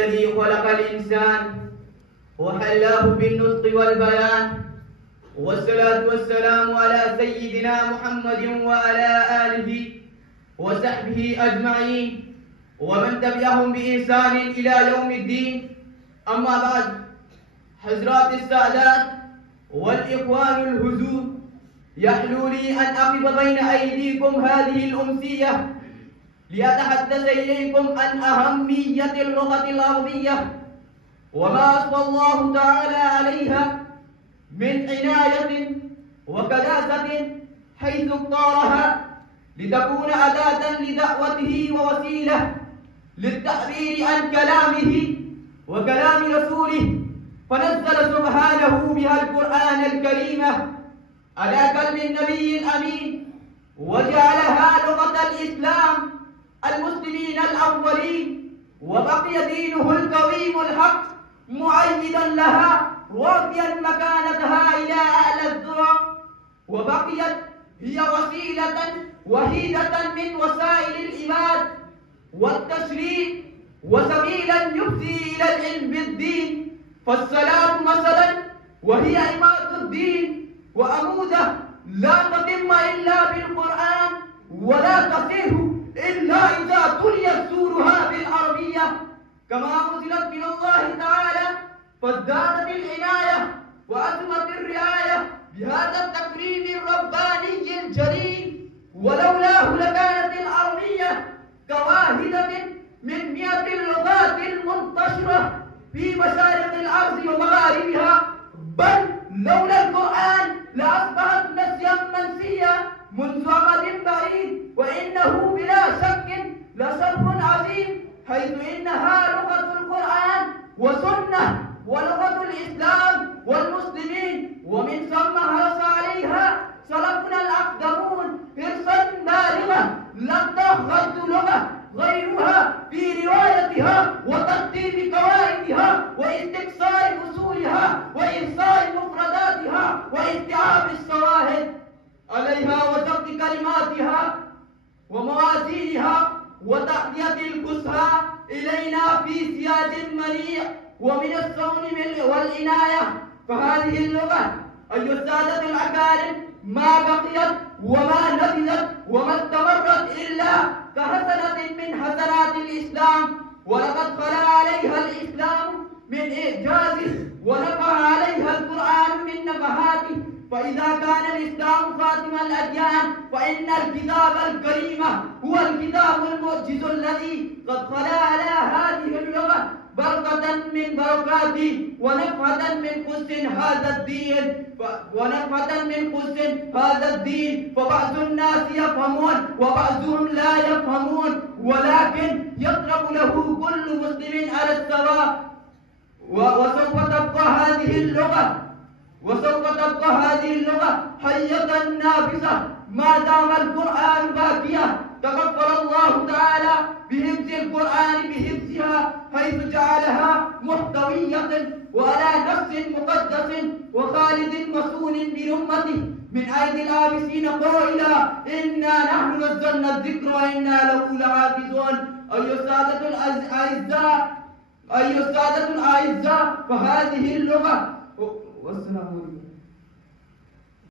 الذي خلق الإنسان وحلاه بالنطق والبيان، والصلاة والسلام على سيدنا محمد وعلى آله وصحبه أجمعين ومن تبعهم بإحسان إلى يوم الدين. أما بعد، حضرات السادات والإخوان الحضور، يحلو لي أن أقف بين أيديكم هذه الأمسية لأتحدث إليكم عن أهمية اللغة العربية وما أسوى الله تعالى عليها من عناية وكداسة، حيث اختارها لتكون أداة لدعوته ووسيلة للتعبير عن كلامه وكلام رسوله، فنزل سبحانه بها القرآن الكريم على قلب النبي الأمين، وجعلها لغة الإسلام المسلمين الأولين، وبقي دينه القويم الحق مؤيدا لها رافعا مكانتها إلى أعلى الذرى، وبقيت هي وسيلة وحيدة من وسائل الإيمان والتشريع وسبيلا يفضي إلى العلم بالدين. فالصلاة مثلا وهي عماد الدين وعموده، لا تتم إلا بالقرآن ولا تصح إلا إذا تليت سورها بالعربية كما أنزلت من الله تعالى، فازدادت العناية وأتمت الرعاية بهذا التكريم الرباني الجليل، ولولاه لكانت العربية كواحدة من 100 اللغات المنتشرة في مشارق الأرض ومغاربها، بل لولا القرآن لأصبحت نسيا منسيا منذ أمد بعيد، وإنه بلا شك لشرف عظيم، حيث إنها لغة القرآن وسنة ولغة الإسلام والمسلمين، ومن ثم حرص عليها سلفنا الأقدمون حرصا بالغا لم تخرج لغة غيرها في روايتها وترتيب قواعدها واستكثار أصولها وإحصاء مفرداتها واستيعاب الشواهد عليها وضبط كلماتها وموازينها وتعطية الفصحى إلينا في سياج منيع ومن الصون والعناية. فهذه اللغة أيها السادة الأكارم ما بقيت وما نفذت وما استمرت إلا كحسنة من حسنات الإسلام، ولقد خلا عليها الإسلام من إعجازه ونفع عليها القرآن من نفحاته. فإذا كان الإسلام خاتم الأديان، فإن الكتاب الكريم هو الكتاب المعجز الذي قد خلا على هذه اللغة بركة من بركاته ونفعة من قدس هذا الدين فبعض الناس يفهمون وبعضهم لا يفهمون، ولكن يطرق له كل مسلم على السواء. وسوف تبقى هذه اللغة حية نافذة ما دام القرآن باقيا. تكفل الله تعالى بحفظ القرآن بحفظها، حيث جعلها محتوية وعلى نفس مقدس وخالد مسؤول برمته من أيدي الآبسين قائلا إنا نحن نزلنا الذكر وإنا له لحافظون. أيها السادة الأعزاء، فهذه اللغة والسلام عليكم.